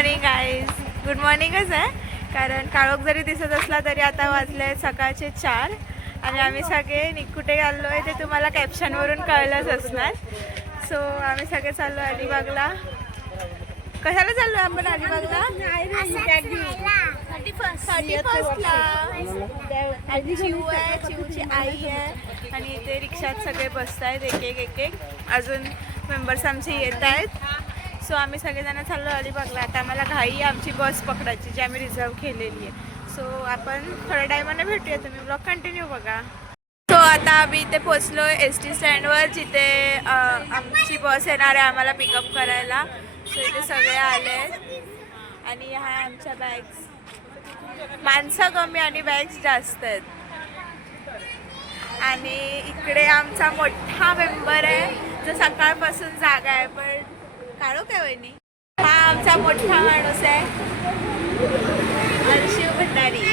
Morning guys. Good मॉर्निंगच आहे, कारण काळोख जरी दिसत असला तरी आता वाजले सकाळचे 4 आणि आम्ही सगळे कुठे चाललो आहे ते तुम्हाला कॅप्शनवरून कळलंच असणार. सो आम्ही सगळे चाललो अलिबागला. कशाला चाललो आपण अलिबागला? 31ला. आणि चिऊ आहे, चिऊची आई आहे आणि इथे रिक्षात सगळे बसत आहेत एक एक. अजून मेंबर्स आमचे येत आहेत. सो आम्ही सगळेजण चाललो अलिबागला. आता आम्हाला घाई आहे आमची बस पकडायची जी आम्ही रिझर्व केलेली आहे. सो आपण थोड्या टायमाने भेटूया, तुम्ही ब्लॉग कंटिन्यू बघा. सो आता आम्ही इथे पोचलो ST स्टँडवर, जिथे आमची बस येणार आहे आम्हाला पिकअप करायला. सो इथे सगळे आले आहेत आणि ह्या आमच्या बॅग्स. माणसं कमी आणि बॅग्स जास्त आहेत. आणि इकडे आमचा मोठा मेंबर आहे जो सकाळपासून जागा आहे, पण काढू काय वहिनी. हा आमचा मोठा माणूस आहे, अर्शिव भंडारी.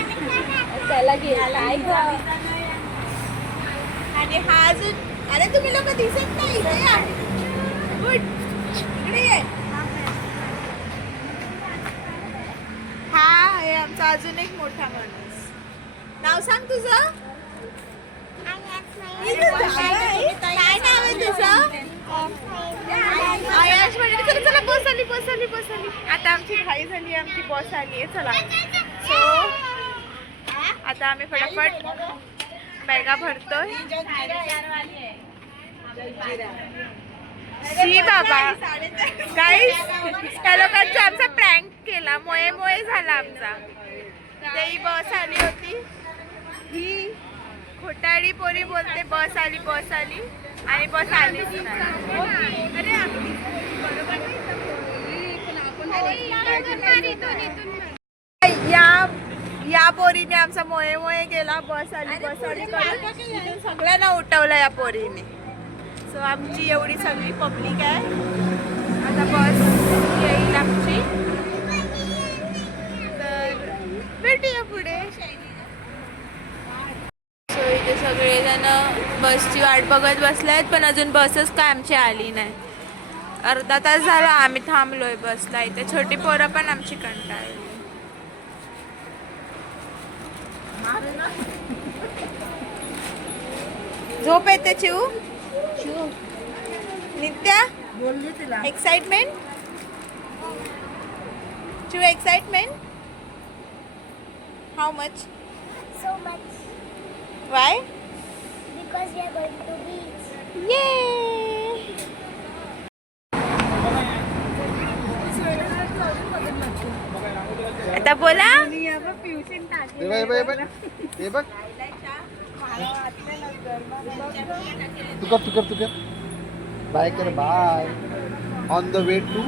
आणि हा अजून, अरे तुम्ही लोक दिसत नाही इकडे. हा आहे आमचा अजून एक मोठा माणूस. नाव सांग तुझं. काय नाव आहे तुझं? आयश म्हणजे. चला चला, बस आली. आता आमची घाई झाली, आमची बस आली आहे. चला. सो आता आम्ही फटाफट बॅगा भरतोय. शी बाबा गाईस, त्या लोकांचा आमचा प्रँक केला, मोये झाला आमचा. तेही बस आली होती. ही खोटाडी पोरी बोलते बस आली आणि बस आलीच नाही. या पोरीने आमचा मोये केला. बस आली करून सगळ्यांना उठवलं या पोरीने. सो आमची एवढी सगळी पब्लिक आहे. आता बस येईल आमची, तर भेटूया पुढे. सो इथे सगळेजण बसची वाट बघत बसले आहेत, पण अजून बसच काय आमची आली नाही. अर्धा तास झाला आम्ही थांबलोय बसला. इथे छोटी पोरं पण आमची कंटाळली. झोप येते चिऊ. नित्या बोलली तिला. Excitement Chiu, excitement. How much? So much. Why? Because we are going to beach. Yay! आता बोला. तू कर बाय कर. Bye. On the way to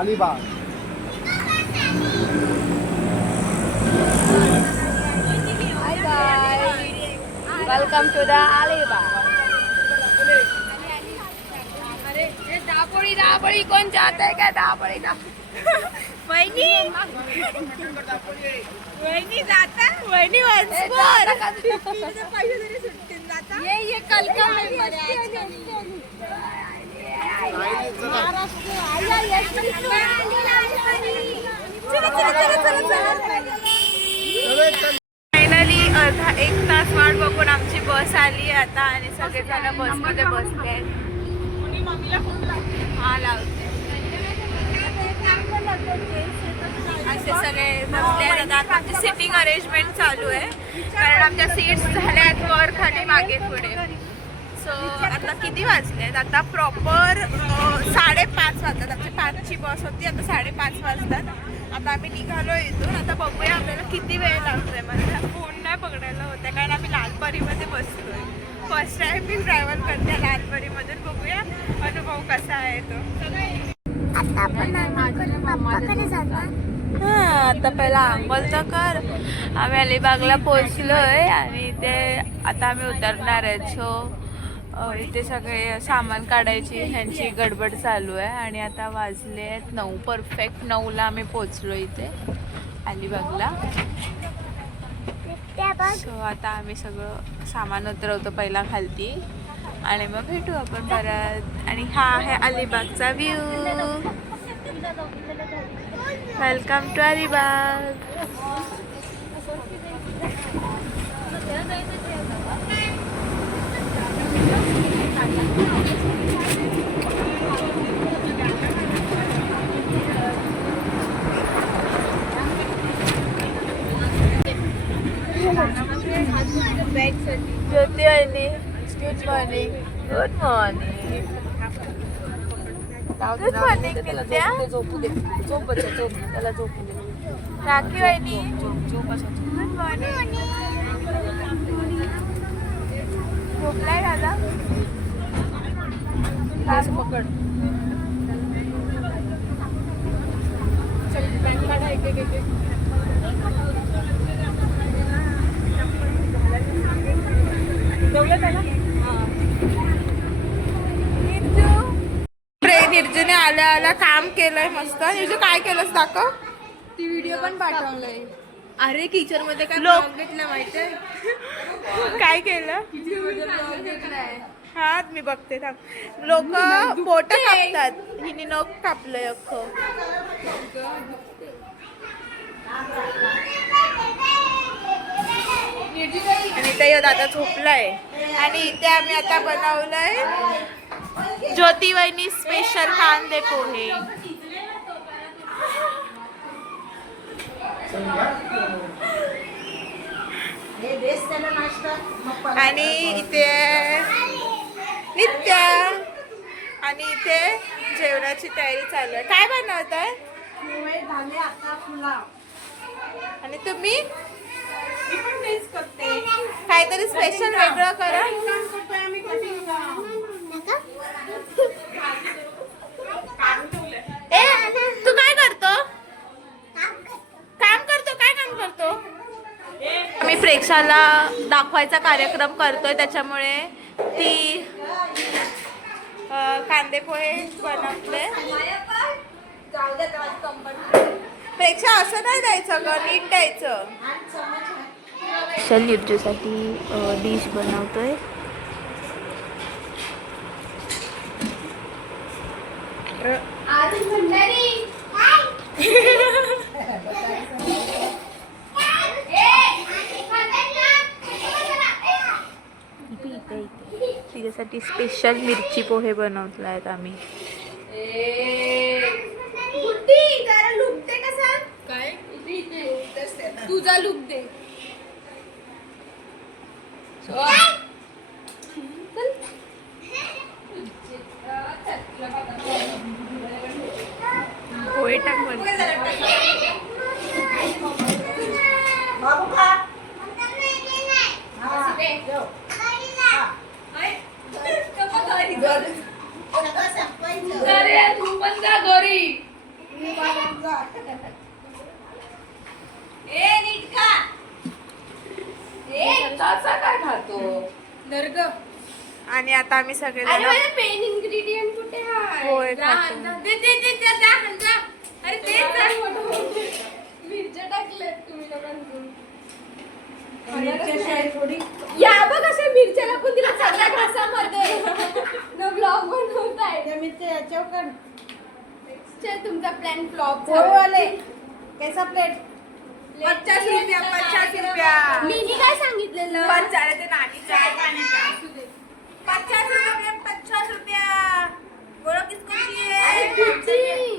Alibag. Hi guys, welcome to the Alibag. अरे दापोळी कोण जात आहे का? दापोळी वहिनी जाता. वहिनी ये कलका फायनली अर्धा 1 तास वाट बघून आमची बस आली आता आणि सगळेजण बसमध्ये बसले. हा लावते. असे सगळे बसले आहेत. आता आमची सिटिंग अरेंजमेंट चालू आहे, कारण आमच्या सीट्स झाल्या आहेत वर खाली मागे पुढे. सो आता किती वाजलेत? आता प्रॉपर 5:30 वाजतात. आमची 5ची बस होती, आता 5:30 वाजतात. आता आम्ही निघालो इथून. आता बघूया आपल्याला किती वेळ लागतोय. मला फोन नाही पकडायला होत्या, कारण आम्ही लालपरीमध्ये बसतोय. फर्स्ट टाइम मी ट्रॅव्हल करते लालपरीमधून. बघूया अनुभव कसा आहे तो. आता आपण पप्पाकडे जाणार. आता पहिला आंघोळ तर कर. आम्ही अलिबागला पोहोचलोय आणि इथे आता आम्ही उतरणार आहे. सो इथे सगळे सामान काढायची ह्यांची गडबड चालू आहे. आणि आता वाजले आहेत 9. परफेक्ट 9ला आम्ही पोहोचलो इथे अलिबागला. सो आता आम्ही सगळं सामान उतरवतो पहिला खालती आणि मग भेटू आपण परत. आणि हा आहे अलिबागचा view. Welcome to Alibag. Jyoti वहिनी, good morning. Good morning. Good morning Nitya. Rakhi वहिनी, गुड मॉर्निंग. झोपलाय दादा. पकड. निर्जूने आल्या आल्या काम केलंय मस्त. निर्जू काय केलंस दाखव. ती व्हिडिओ पण पाठवलंय. अरे किचन मध्ये काय लोक- ब्लॉग घेतला माहितीये? काय केलं. किचन मध्ये ब्लॉग घेतलाय. हा मी बघते थांब. लोक बोट कापतात. हिने नख कापलंय अख्खं. आणि ते दादा झोपलाय. आणि इथे आम्ही आता बनवलंय ज्योती वहिनी स्पेशल कांदे पोहे. आणि इथे नित्या. आणि इथे जेवणाची तयारी चालू आहे. काय बनवत आहे. आणि तुम्ही काहीतरी स्पेशल वेगळं करा. ए तू काय करतो. काम करतो. काय काम करतो. आम्ही प्रेक्षाला दाखवायचा कार्यक्रम करतोय त्याच्यामुळे ती कांदे पोहे बनवले. प्रेक्षा असं नाही द्यायचं ग, नीट द्यायचं. निर्जूसाठी डिश बनवतोय. तिच्यासाठी स्पेशल मिरची पोहे बनवले आहेत आम्ही. काय तुझा लुक दे. पोहे टाक वर. तू पण जा घरी. काय खातो दर्ग. आणि आता आम्ही सगळे पेन इन्ग्रेडियंट कुठे पोहे खातो. मिरच्या टाकल्यात तुम्ही लोकांकडून. या बघ अशा मिरच्याला पण तिला चांगल्या घासामध्ये न ब्लॉग बनवताय. तुमचा प्लॅन फ्लॉप झाला. कैसा प्लेट 50 रुपया 50 रुपया. मीनी काय सांगितलेलं. 50 ते नानीचा 50 रुपया 50 रुपया. बोलो किसको चाहिए.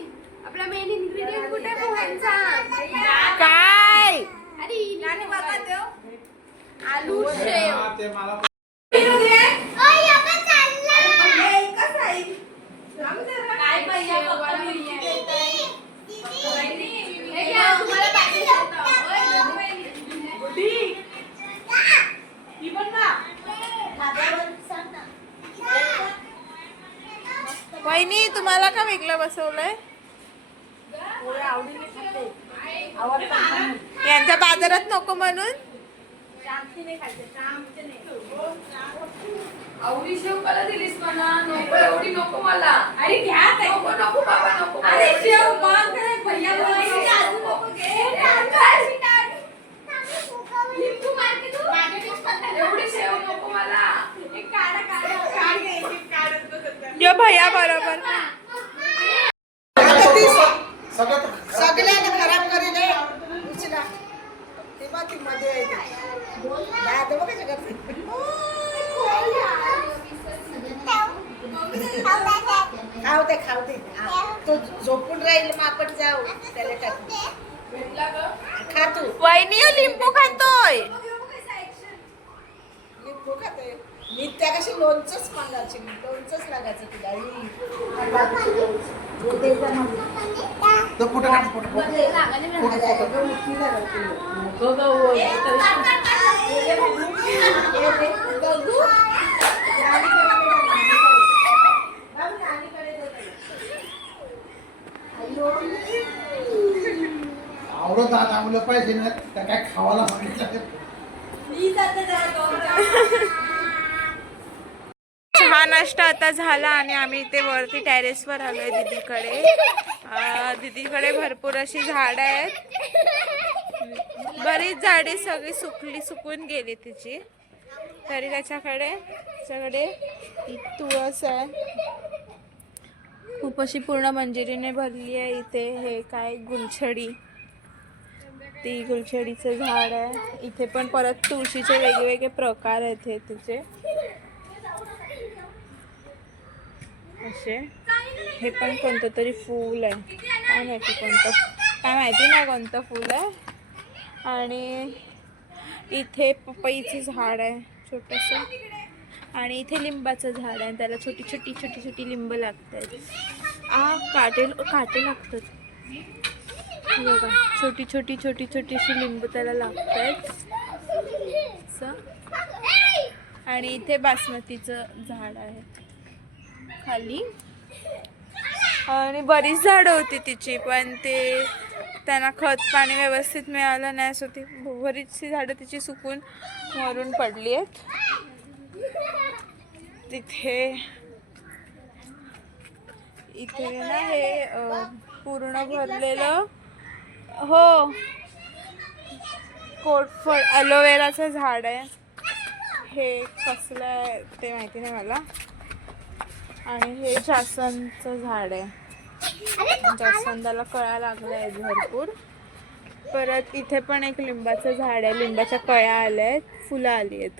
आपला मेन इन्ग्रेडियंट कुठे पोह्यांचा. काय. अरे नानी बघा देव. आलू शेव. काय पाहिजे वहिनी तुम्हाला का वेगळं बसवलंय. यांच्या बाजारात नको म्हणून. आवडी शेव मला दिलीस मला. नको एवढी नको मला. अरे घ्या. नको नको बाबा नको. अरे शेव माग करे भैया एवढी शेव नको मला. एक यो भैया बरोबर. सगळं खाऊ दे तो झोपून राहील मग आपण जाऊ त्याला टाकू खा तू वहिनी लिंबू खातोय. लिंबू खाते मी त्या कशी लोणचंच मागायची लोणचंच लागायचं तुला तो फोटो काढ फोटो आवडत आवलं पाहिजे ना त्या काय खावायला मागितलं चहा नाश्ता आता झाला आणि आम्ही इथे वरती टेरेसवर आलोय दीदीकडे. दीदीकडे भरपूर अशी झाडं आहेत. बरीच झाडे सगळी सुकून गेली तिची. तरी त्याच्याकडे तुळस आहे. खूप अशी पूर्ण मंजिरीने भरली आहे. इथे हे काय गुलछडी, ती गुलछडीचं झाड आहे. इथे पण परत तुळशीचे वेगवेगळे प्रकार आहेत हे तिचे असे. हे पण कोणतं तरी फूल आहे, काय माहिती नाही कोणतं फूल आहे. आणि इथे पपईचं झाड आहे छोटंसं. आणि इथे लिंबाचं झाड आहे, त्याला छोटी छोटी लिंब लागतात. काटे लागतात बघा. छोटीशी लिंबू त्याला लागतात असं. आणि इथे बासमतीचं झाड आहे खाली. आणि बरीच झाडं होती तिची, पण ते त्यांना खत पाणी व्यवस्थित मिळालं नाही, सो ती बरीचशी झाडं तिची सुकून मरून पडली आहेत. इथे ना हे पूर्ण भरलेलं हो कोटफळ ॲलोवेराचं झाड आहे. हे कसलं आहे ते माहिती नाही मला. आणि हे जास्वंदचं झाड आहे. जास्वंदाला कळ्या लागल्या आहेत भरपूर. परत इथे पण एक लिंबाचं झाड आहे, लिंबाच्या कळ्या आल्या आहेत, फुलं आली आहेत.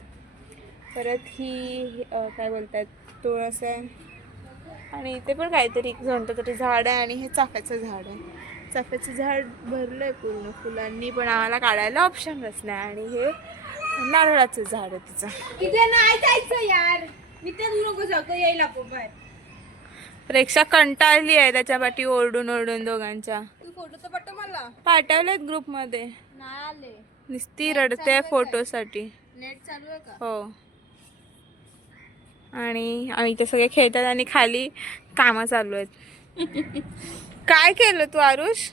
परत ही काय बोलतात तुळस आहे. आणि इथे पण काहीतरी कोणतं तरी झाड आहे. आणि हे चाफ्याचं झाड आहे. चाफ्याचं झाड भरलं आहे पूर्ण फुलांनी, पण आम्हाला काढायला ऑप्शनच नाही. आणि हे नारळाचं झाड आहे तिचं. तिथे नाही जायचं यार, मी ते नको जातो यायला बाहेर. रेक्षा कंटाळली आहे त्याच्या पाठी ओरडून दोघांच्या. तू फोटो तर पाठव मला. पाठवलेत ग्रुपमध्ये. नाही आले. नुसती रडते फोटोसाठी. नेट चालू आहे का? हो. आणि आम्ही ते सगळे खेळतात आणि खाली कामं चालू आहेत. काय केलं तू आरुष?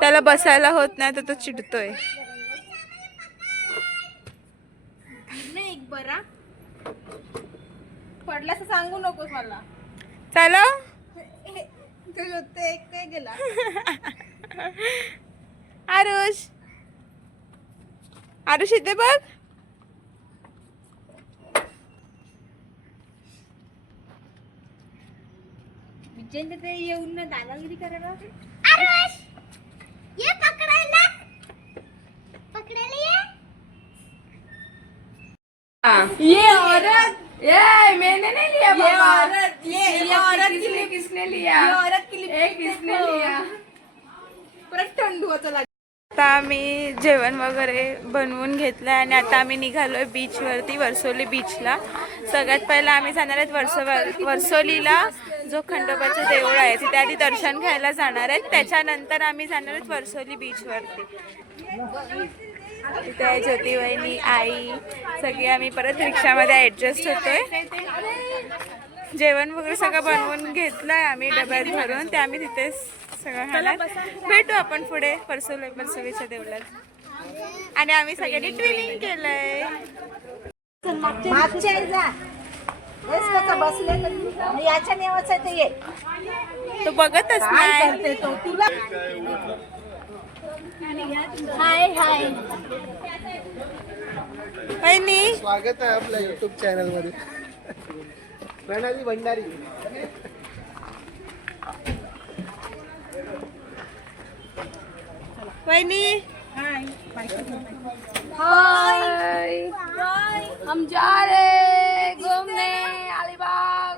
त्याला बसायला होत नाही तर तो चिडतोय. एक बरा पडलास सांगू नकोस मला. चला ते एक काय गेला. आरुष इथे बघ. विजयने ते येऊन ना दादागिरी करायला. आरुष ये पकडायला ये औरत मैंने नहीं लिया बाबा. ये औरत के लिए किसने लिया? ये औरत के लिए किसने लिया? परत थंडू होतं लागलं. आता आम्ही जेवण वगैरे बनवून घेतलं आणि आता आम्ही निघालोय बीचवरती, वर्सोली बीचला. सगळ्यात पहिला आम्ही जाणार आहेत वर्सोलीला जो खंडोबाचं देऊळ आहे तिथे आधी दर्शन घ्यायला जाणार आहेत. त्याच्यानंतर आम्ही जाणार आहेत वर्सोली बीचवरती. तिथे ज्योती वहिनी, आई सगळे आम्ही परत रिक्षामध्ये ॲडजस्ट होतोय. जेवण वगैरे सगळं बनवून घेतलंय आम्ही डब्यात भरून. ते आम्ही तिथे सगळं खाणार. भेटू आपण पुढे वर्सोलीच्या देवळात. आणि आम्ही सगळ्यांनी ट्विनिंग केलंय. बसले याच्या नेवाचं ते ये तो बघतच नाही. हाय हाय वहिनी स्वागत आहे आपल्या युट्यूब चॅनल मध्ये. प्रणाली भंडारी. वहिनी हाय हम जा रहे घूमने अलीबाग।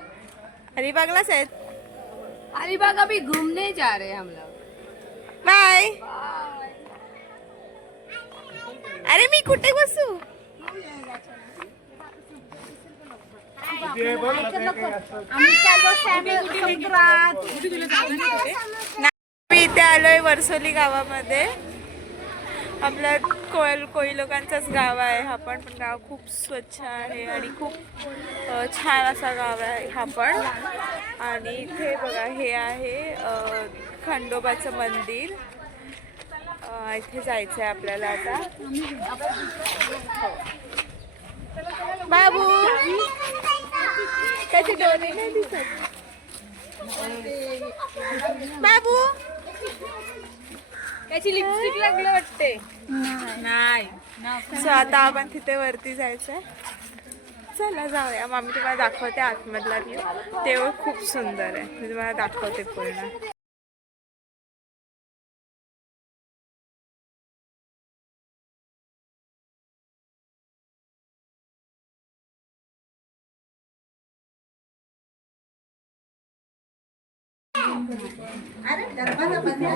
अलिबागलाच आहेत. अलीबाग अभी घूमने जा रहे हैं हम लोग। बाय. अरे मी कुठे बसू? मी इथे आलोय वर्सोली गावामध्ये. आपल्या कोळी लोकांचंच गाव आहे हा पण गाव खूप स्वच्छ आहे आणि खूप छान असा गाव आहे हा पण. आणि इथे बघा हे आहे खंडोबाचं मंदिर. इथे जायचं आहे आपल्याला आता. बाबू त्याची डोळे नाही दिसत. बाबू त्याची लिपस्टिक लागलं वाटते. नाही. सो आता आपण तिथे वरती जायचंय. चला जाऊया. मग मी तुम्हाला दाखवते आतमधला व्ह्यू. तेव्हा खूप सुंदर आहे. मी तुम्हाला दाखवते पूर्ण. अरे दरवाजा बंद आहे.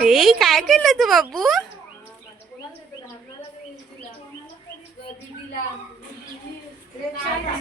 ए काय केलं तू बाबू? प्रेक्षाला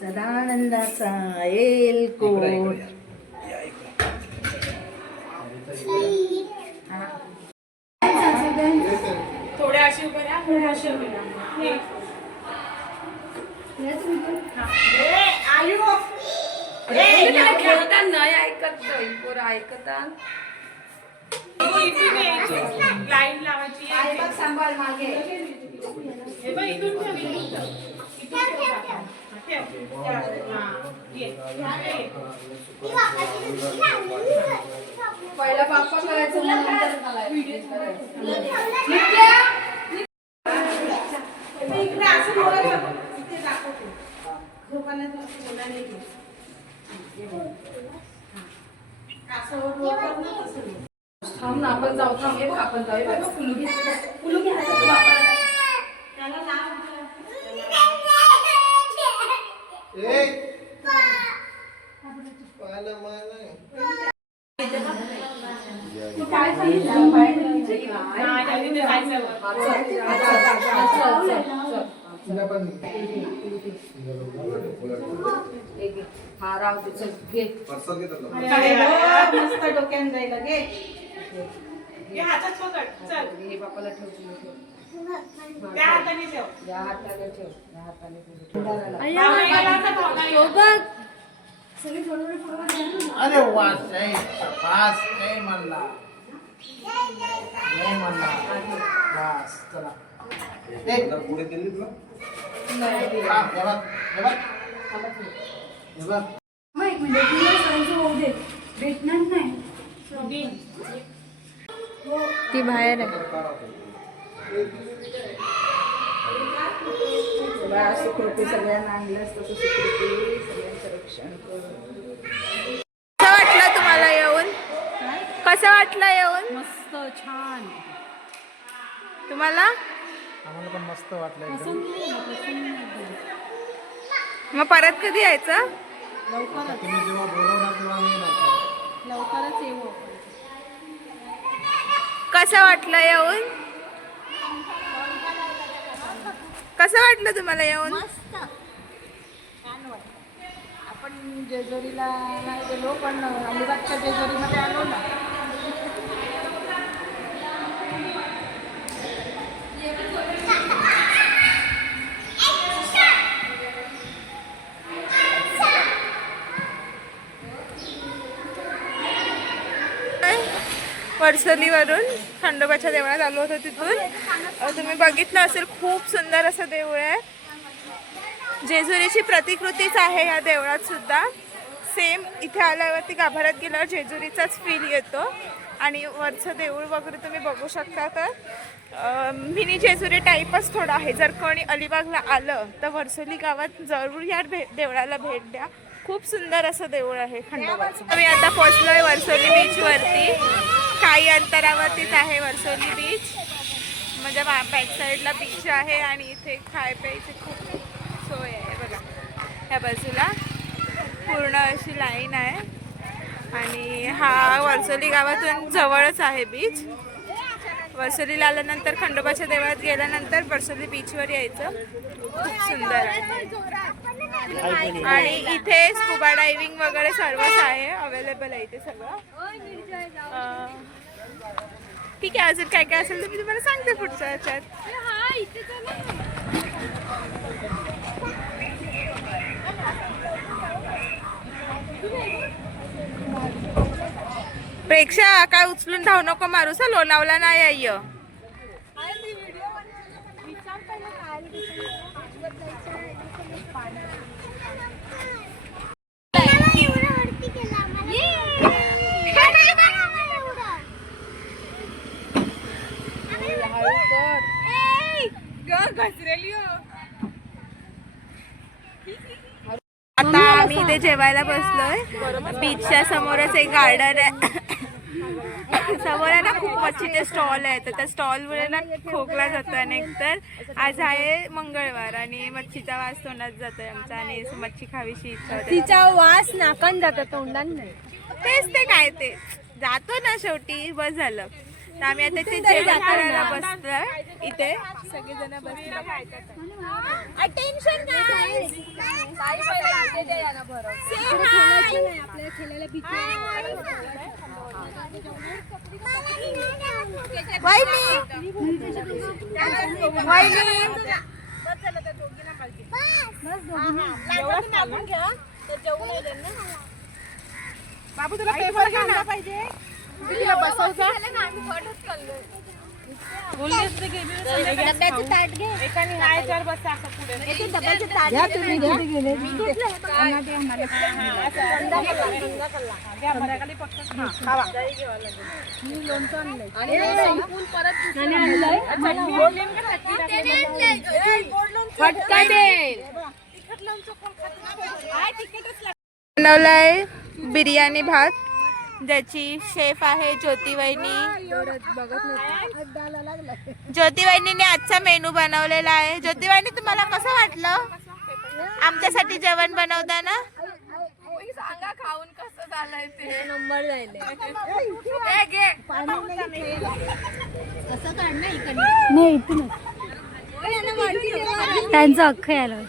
सदानंदाचा एलकोट. थोड्या अशी उभे राहा, थोड्या अशी उभे राहा. खेळता नाही ऐकत नाही पोरं ऐकतात. इथून यायची लाईन लावायची. सांभाळ मागे. हे बघ इथून ठेव, इथून ठेव. इथून ठेव. पहिला बाप्पा करायचं मग नंतर इकडे असं बोलायचं. इथे दाखवतो. झोपायला तर असं बोलायला नाही. असं वर कर ना तसं. थांब ना आपण जाऊ. थांब हे बघ आपण जाऊ. हे बघ फुलू घे. फुलू घे हातात बाप्पाला. त्याला लाव. काय सांगितलं बाहेर जायचं. हा राव ते चल घे. मस्त डोक्यात जायला घे. हे बाप्पाला ठेव. त्या हाताने ठेव. या हाताने ठेव. या हाताने ठेव. अरे वा जय शाबास. जय मल्ला. जय मल्ला. बस चला. एक पुढे केली तुला. हा हे बघ. हे बघ. हे बघ. ती बाहेर आहे. सुखरूपी सगळ्यांना आणलंस तसं सुखरूपी सगळ्यांचं रक्षण कर. कसं वाटलं तुम्हाला येऊन? कसं वाटलं येऊन? मस्त छान. तुम्हाला? आम्हाला पण मस्त वाटलं एकदम. मग परत कधी यायचं? आता तुम्ही जेव्हा बोलवणार तेव्हा आम्ही येणार. लवकरच येऊ. कसं वाटलं येऊन? कसं वाटलं तुम्हाला येऊन? मस्त छान वाटतं. आपण जेजुरीला नाही गेलो पण अलिबागच्या जेजुरीमध्ये आलो ना. वर्सोलीवरून खंडोबाच्या देवळात आलो होतो तिथून. तुम्ही बघितलं असेल खूप सुंदर असं देऊळ आहे. जेजुरीची प्रतिकृतीच आहे या देवळात सुद्धा. सेम इथे आल्यावरती गाभाऱ्यात गेल्यावर जेजुरीचाच फील येतो. आणि वरचं देऊळ वगैरे तुम्ही बघू शकता. तर मिनी जेजुरी टाईपच थोडं आहे. जर कोणी अलिबागला आलं तर वर्सोली गावात जरूर या देवळाला भेट द्या. खूप सुंदर असं देऊळ आहे खंडोबाचं. आम्ही आता पोहोचलोय वर्सोली बीचवरती. काही अंतरावरतीच आहे वर्सोली बीच. म्हणजे बॅक साईडला बीच आहे आणि इथे खाय प्यायची खूप सोय आहे. बघा ह्या बाजूला पूर्ण अशी लाईन आहे. आणि हा वर्सोली गावातून जवळच आहे बीच. वर्सोलीला आल्यानंतर खंडोबाच्या देवळात गेल्यानंतर वर्सोली बीचवर यायचं. खूप सुंदर आहे. आणि इथे स्कुबा डायव्हिंग वगैरे सर्वच आहे. अवेलेबल आहे इथे सगळं. ठीक आहे. अजून काय काय असेल तर मी तुम्हाला सांगते पुढच्या ह्याच्यात. प्रेक्षा काय उचलून धाव नको मारूस. लोणावला नाही आहे. आता आम्ही इथे जेवायला बसलोय. बीचच्या समोरच एक गार्डन आहे. समोर आहे ना खूप मच्छीचे स्टॉल आहे. तर त्या स्टॉलवर ना खोकला जातो. आणि एकतर आज आहे मंगळवार आणि मच्छीचा वास तोंडात जातोय आमचा. आणि मच्छी खावीशी इच्छा होते. तिचा वास नाकान जातो तोंडात नाही. तेच ते काय ते जातो ना शेवटी. बस झालं. तर आम्ही आता ते जेवण करायला बसलोय. इथे सगळेजण बसले. अटेन्शन बाबू तुला पेपर घ्यायला पाहिजे. तिला बसवजा. डब्याचं ताट घे. एकाने नाही चार बसा असं पुढे. ते डब्याचं ताट घ्या तुम्ही घ्या. संध्याकाळी फक्त खावा. मी लोणचं आणलंय. बनवलाय बिर्याणी भात. ज्याची शेफ आहे ज्योती वहिनी. ज्योती वहिनीने आजचा मेनू बनवलेला आहे. ज्योती वहिनी तुम्हाला कसं वाटलं आमच्यासाठी जेवण बनवताना? सांगा खाऊन कसं झालंय ते. नंबर जायले. नाही इथून त्यांचं अख्खं यायला.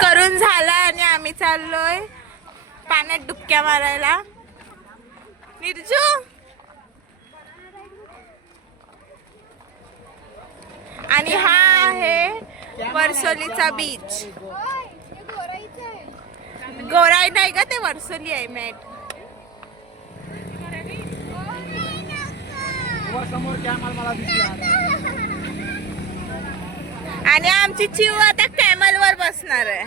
करून झाला आणि आम्ही चाललोय पाण्यात डुबक्या मारायला. निर्जू आणि हा आहे वर्सोलीचा बीच. गोराई नाही का ते वर्सोली आहे मॅट. समोर कॅमल मला दिसला. आणि आमची चिव आता कॅमल वर बसणार आहे.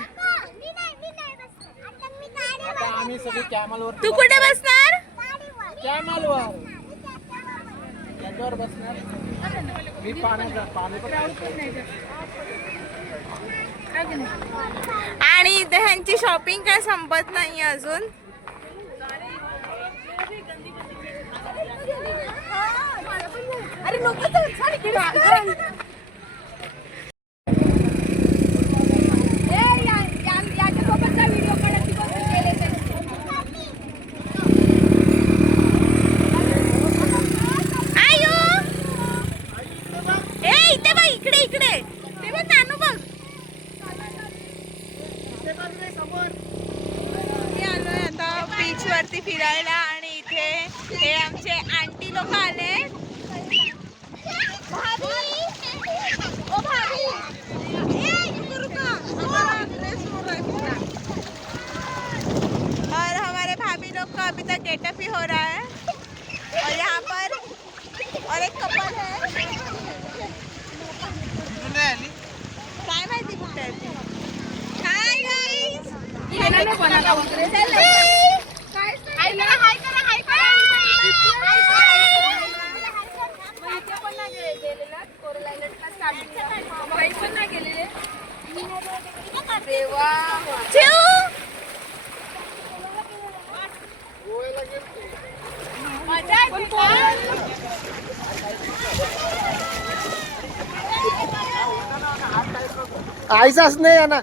आता आम्ही सगळे कॅमल वर. तू कुठे बसणार? कॅमल वर. याच्यावर बसणार. मी पाणी आणि ह्यांची शॉपिंग काय संपत नाही अजून. अरे नको. जेवायला आणि इथे हे आमचे आंटी लोक आले. और हमारे भाभी लोग का अभी तक गेटअप ही हो रहा है और यहाँ पर और एक कपल है. काय माहिती कुठे आहे ती. Hi guys. आईचाच नाही आहे ना.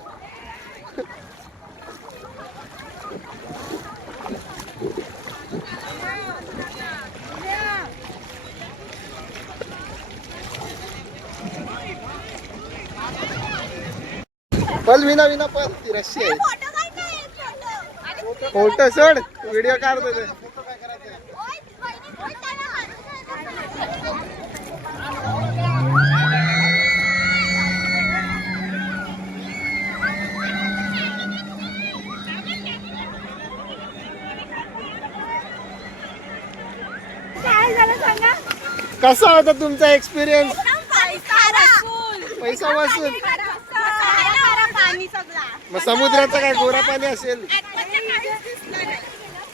पल विना विना पल ती रशी आहे. फोटो सोड व्हिडिओ काढतो ते. कसा होता तुमचा एक्सपिरियन्स. पैसा वसूल. मग समुद्राचं काय गोरा पाणी असेल.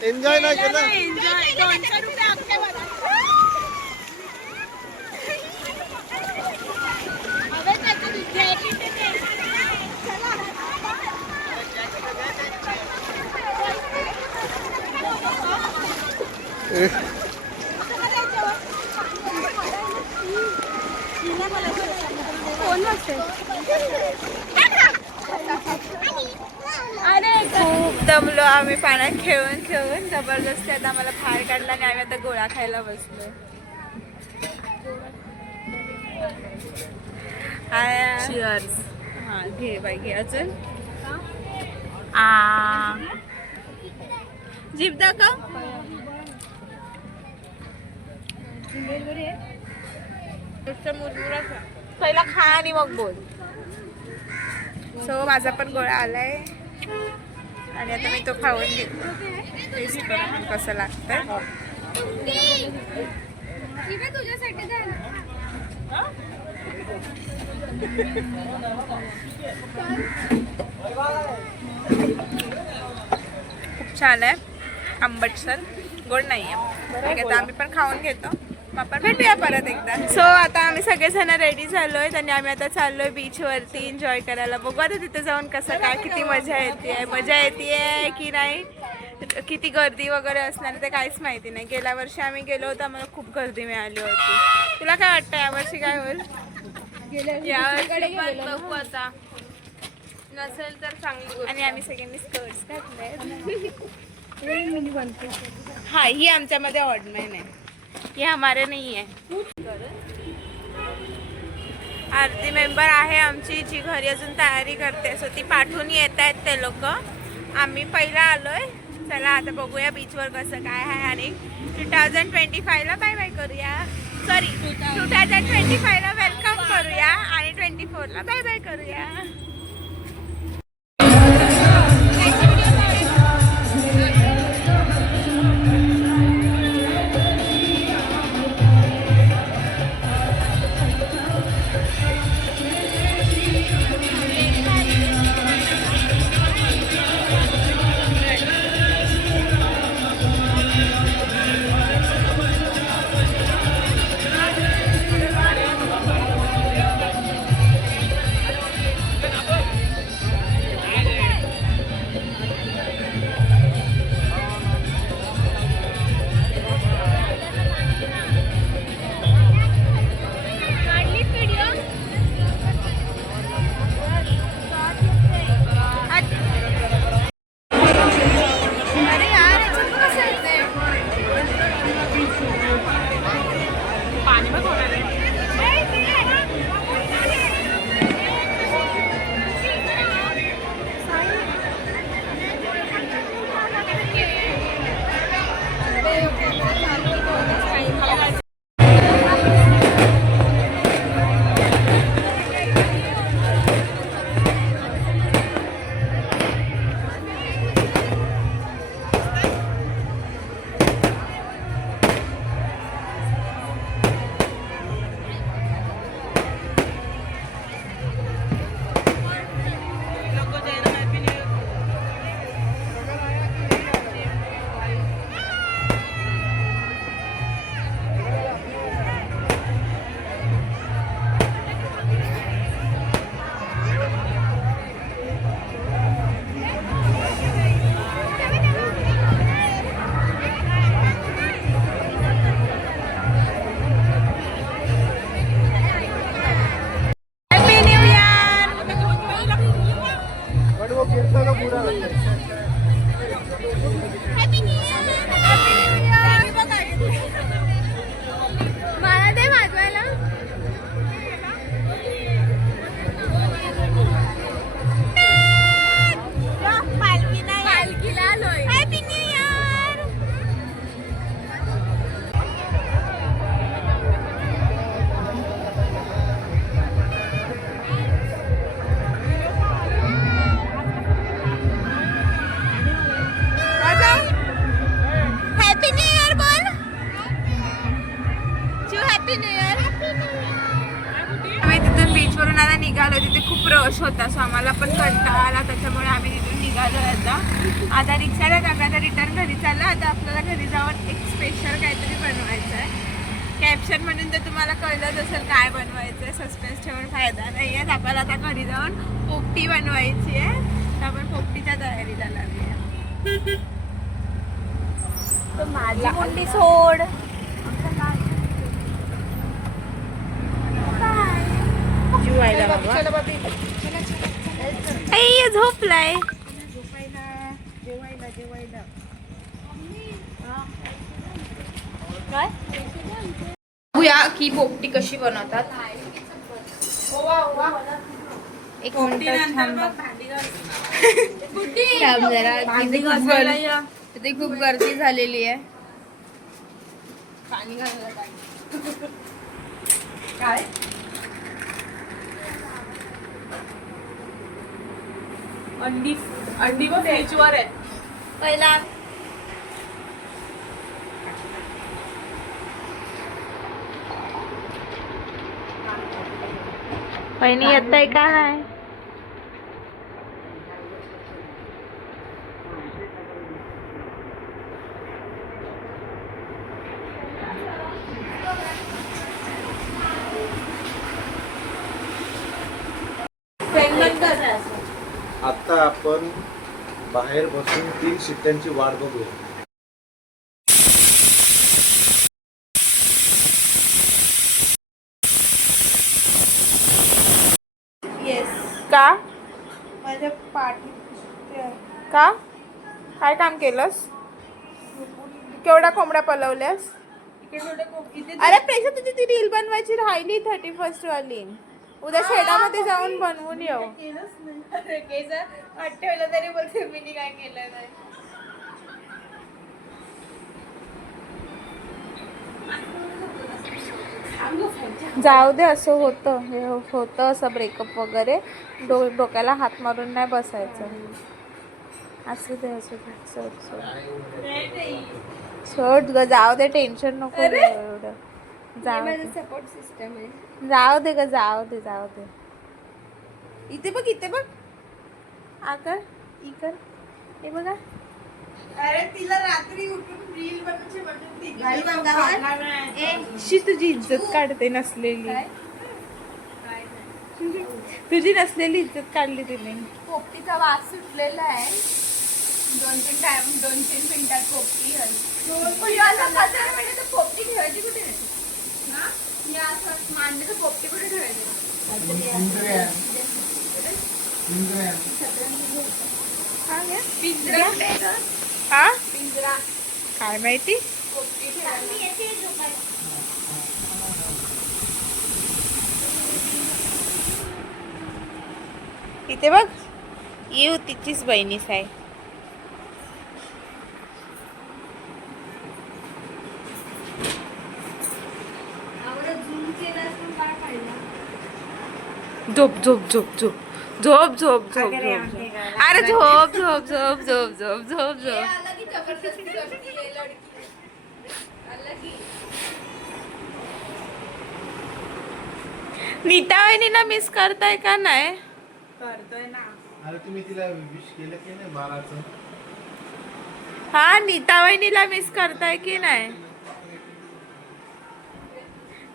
एन्जॉय नाही केलं. खूप दमलो आम्ही पाण्यात खेळून खेळून. जबरदस्ती आता आम्हाला बाहेर काढला आणि आम्ही आता गोळा खायला बसलो. हा घे बाई घे. अजून जीभ दाखव. पहिला खा आणि मग बोल. सो माझा पण गोळा आलाय आणि आता मी तो खाऊन घेतो. टेस्ट करून कसं लागतं. खूप छान आहे. आंबटसर गोड नाही आहे. ठीक आहे तर आम्ही पण खाऊन घेतो. मग आपण भेटूया परत एकदा. सो आता आम्ही सगळेजण रेडी झालोय आणि आम्ही आता चाललोय बीचवरती एन्जॉय करायला. बघू आता तिथे जाऊन कसं काय किती मजा येते की नाही. किती गर्दी वगैरे असणार ते काहीच माहिती नाही. गेल्या वर्षी आम्ही गेलो होतो आम्हाला खूप गर्दी मिळाली होती. तुला काय वाटतं यावर्षी काय होईल. यावर्षी बघू आता नसेल तर चांगली. आणि आम्ही सगळ्यांनी स्कर्ट्स घातले. हा ही आमच्यामध्ये ऑर्डमॅन आहे. ये हमारे नहीं है. आरती मेंबर आहे आमची जी घरी अजून तयारी करते. सो ती पाठवून येत आहेत ते लोक. आम्ही पहिला आलोय. चला आता बघूया बीचवर कसं काय आहे. आणि 2025ला बाय बाय करूया. सॉरी 2025ला वेलकम करूया आणि 24ला बाय बाय करूया. आलो तिथे खूप रश होता, सो आम्हाला पण कंटाळा आला, त्याच्यामुळे आम्ही तिथून निघालो आता रिक्षाला टाकायचा रिटर्न घरी चालला. आता आपल्याला घरी जाऊन एक स्पेशल काहीतरी बनवायचं आहे. कॅप्शन म्हणून जर तुम्हाला कळलंच असेल काय बनवायचं आहे, सस्पेन्स ठेवून फायदा नाही आहे. आपल्याला आता घरी जाऊन पोपटी बनवायची आहे, तर आपण पोपटीच्या तयारीला लागूया. तर माझी मुंडी सोड. जीवायला बाबा आई झोपलाय. काय बघूया की पोपटी कशी बनवतात. एक मिनिट तिथे खूप गर्दी झालेली आहे. पाणी काय अंडी व फ्रीजवर आहे. पहिला पहिली येत आहे का नाही. आता आपण बाहेर बसून 3 शिट्ट्यांची वाट बघूया. का माझ्या पाठी का काय काम केलंस. केवढ्या कोंबड्या पलवल्यास. अरे प्रेशा तुझी ती रील बनवायची राहिली 31st वाली. उद्या शेतामध्ये जाऊन बनवून येऊ. ठेवलं तरी बोलते मी काय केलं नाही. जाऊ दे, असं होतं हे होतं असं ब्रेकअप वगैरे. डोक्याला हात मारून नाही बसायचं. असू दे असू दे. सोड ग, जाऊ दे, टेन्शन नको घेऊ एवढं. जाऊ दे, सपोर्ट सिस्टम आहे. जाऊ दे ग, जाऊ दे जाऊ दे. इथे बघ, इथे बघ. आकर इकर हे बघा. अरे तिला रात्री उठून रील बनवायची शी तुझी इज्जत काढते नसलेली. तुझी नसलेली इज्जत काढली तिने. पोपटीचा वास सुटलेला आहे. 2-3 मिनिटात पोपटी पोपटी ठेवायची कुठे. मांडीचं पोपटी कुठे ठेवायची. हा पिंजरा काय माहिती. पोपटी ठेवायची. इथे बघ, येऊ तिचीच बहिणीच आहे. झोप झोप झोप झोप झोप झोप झोप झोप. अरे झोप झोप झोप झोप झोप झोप झोप. नीता वहिनीला मिस करताय का नाही. करतोय ना. अरे तुम्ही तिला विश केलं की नाही 12चं. हा नीता वहिनीला मिस करताय की नाही.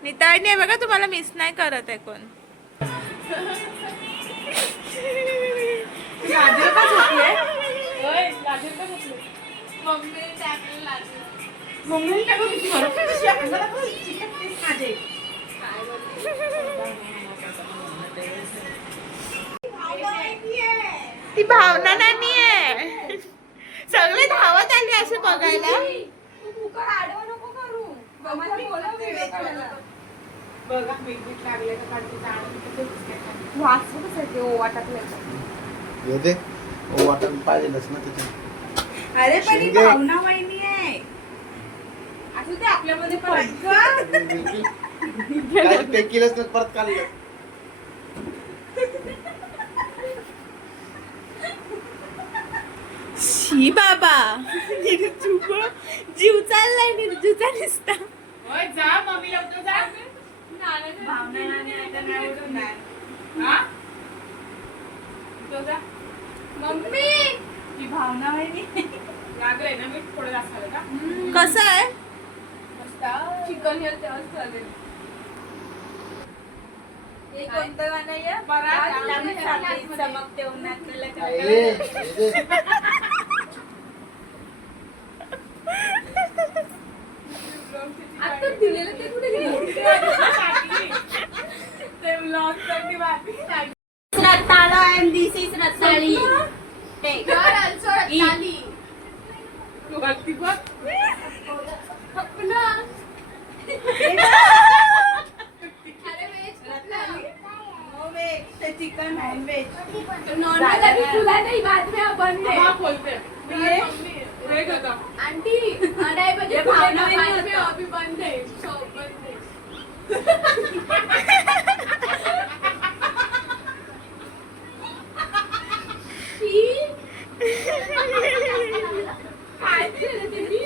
नीता वहिनी आहे बघा, तुम्हाला मिस नाही करत आहे कोण. ती भावना नाही आहे. सगळे धावत आले असे बघायला. येऊ दे. वाटण पाहिजेलच ना तिथे. अरे पण ही शिंदे. भावना वहिनी आहे. असं ते आपल्यामध्ये पण काय केलंच नाही, परत काढलं. शी बाबा, जीव चाललाय निर्जूचा निसता. जा मम्मी लवकर जा. भावना नाही तर नाही उठणार. मम्मी ही भावना आहे लागलंय ना मी थोडं जास्त का कसं आहे चिकन हे तेव्हाच चालेल हे कोणतं गाणं आहे बरं, चमकते उन्हात ए, ए, ए. आता दिलेलं ते कुठे गेलं ते ब्लॉग साठी बाकी रताळा and this is रताळी. वरती बघ अपना ते चिकन नॉनव्हेज नॉनवेज अभी खुला नहीं बाद में अब बंद है खोलते आंटी 2:30 बजे खाना बाद में अभी बंद है शॉप बंद है काय दिलं तुम्ही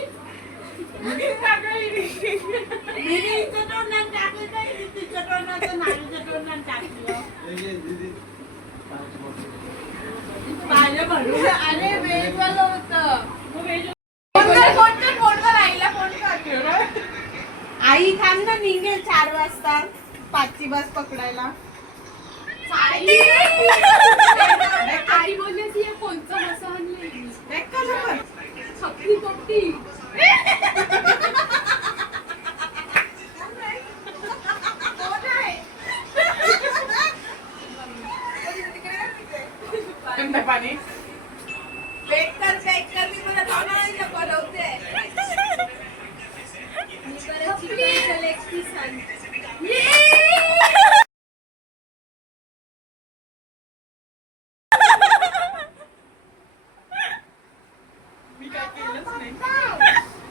ए, दीदी. अरे वेज वाला होतं कोणत्या फोनवर आईला फोन करते आई थांब ना निघेल 4 वाजता 5ची बस पकडायला आई बोलली ती कोणतं बस आणलंय छपरी पोपटी पाणी वेट कर मी मला थांबायला बोलवते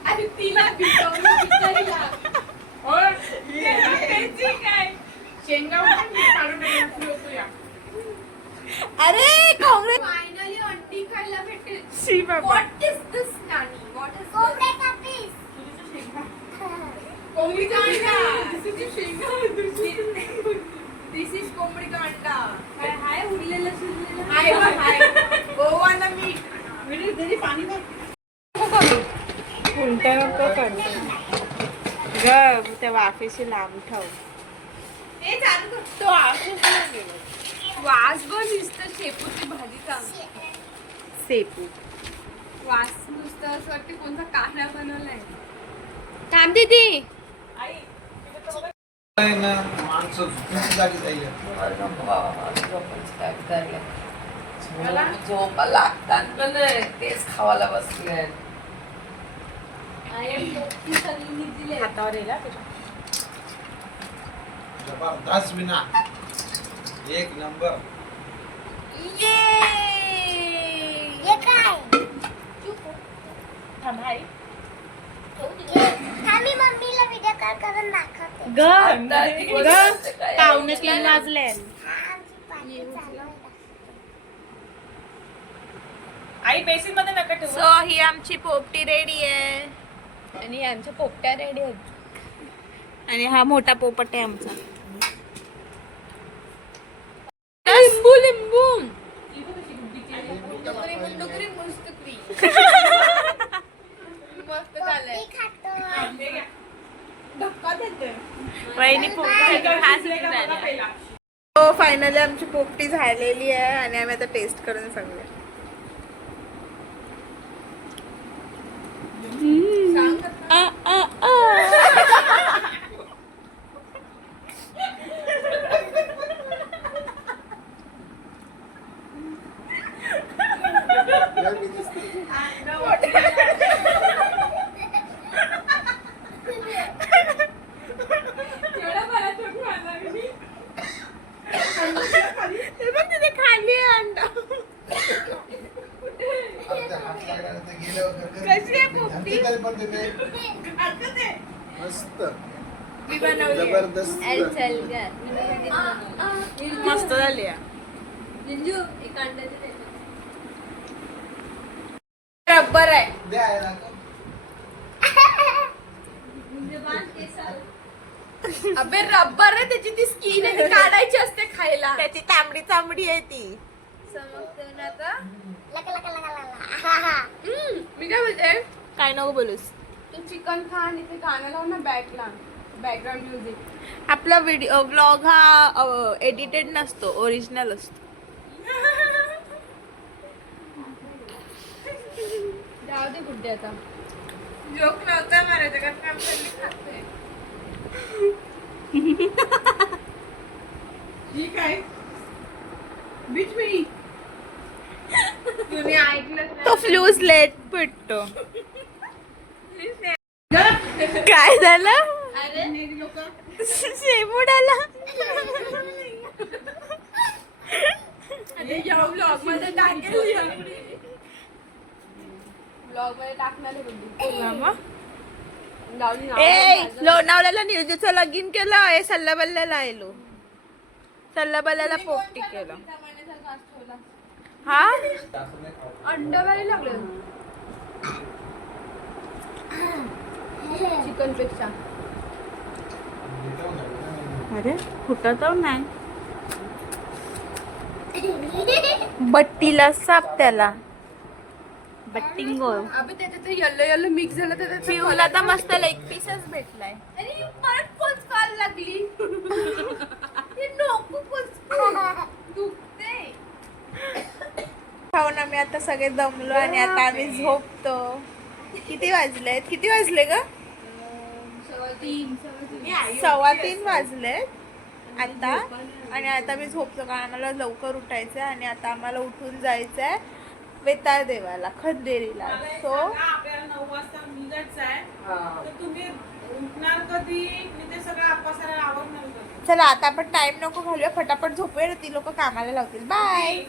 आणि तिला भिजवलं बिचारीला शेंगा काढून अरे काँग्रेस फायनली अंडी खायला भेटेल शी बाबा what is this Nani what is कोंबडीचा अंडा दिस इज कोंबडीचा अंडा हाय उरलेलं शिजलेलं हाय हाय गोवाना मीठ पाणी उलट्या नको ग त्या वाफेशी लांब ठेव तो वास बघ नुसतं शेपूची भाजी चांगली सेपू वास नुसतं असं वाटतं कोणता काढा बनवलाय थांब दीदी आहे ना, माणसं झोपून जागी जाईल. झोपा लागतात पण तेच खावायला बसले हातावर येला जबरदस्त विना एक नंबर. आम्ही मम्मीला व्हिडिओ कॉल करून दाखवते. पावणे 3 वाजले आई बेसिन मध्ये नका ठेवू सो ही आमची पोपटी रेडी आहे आणि यांच्या पोपट्या रेडी आहेत आणि हा मोठा पोपट आहे आमचा लिंबू लिंबू मस्त झालंय वहिनी पोपटी हो फायनली आमची पोपटी झालेली आहे आणि आम्ही आता टेस्ट करून सांगूया खाली आहे अंडा कशी आहे पोपटी? मस्त जबरदस्त. मस्त झाली आहे रब्बर आहे द्या याला. अबे रब्बर आहे त्याची ती स्किन आहे ती काढायची असते खायला त्याची तांबडी तांबडी आहे ती चमकते ना आता. लका लका लका लका हा हा मी काय बोलते काय नको बोलूस. तू चिकन खा आणि ते गाणं लाव ना बॅकग्राऊंड म्युझिक. आपला व्हिडिओ ब्लॉग हा एडिटेड नसतो, ओरिजिनल असतो. जाऊ दे गुड्डे आता. जोक नव्हता मारायचा कारण आमच्याकडे खातोय. ठीक आहे बीच मी तुम्ही ऐकलं तो फ्लूज लेट पिटतो. काय झालं? शेपुडाला ब्लॉग मध्ये टाकेल. ब्लॉग मध्ये टाकणार आहे गुड्डी. ए लोणावळ्याला निरजूचं लगीन केलं. ए सल्लाबल्ल्याला आलो. सल्लाबल्ल्याला पोपटी केलं. हा अंडा व्हायला लागलं चिकन पेक्षा. अरे फुटत नाही. बट्टीला साप त्याला. बट्टिंगो. अबे त्याच्यात येल्लो येल्लो मिक्स झालं तर त्याचं पिऊला तर मस्त लेग पीसच भेटलाय. अरे परत कोच काल लागली. हे नको कोच दुखते. खाऊन आम्ही आता सगळे दमलो आणि आता आम्ही झोपतो. किती वाजलेत? किती वाजले ग? 3:15 वाजलेत आता. आणि आता मी झोपतो कारण आम्हाला लवकर उठायचंय आणि आता आम्हाला उठून जायचंय वेताळ देवाला खंदेरीला. सो आपल्याला 9 वाजता निघायचं आहे तर तुम्ही उठणार कधी? मी ते सगळं आपसाला आवडणार कधी? चला आता आपण टाइम नको घालूया, फटाफट झोपूया. ती लोक कामाला लावतील. बाय.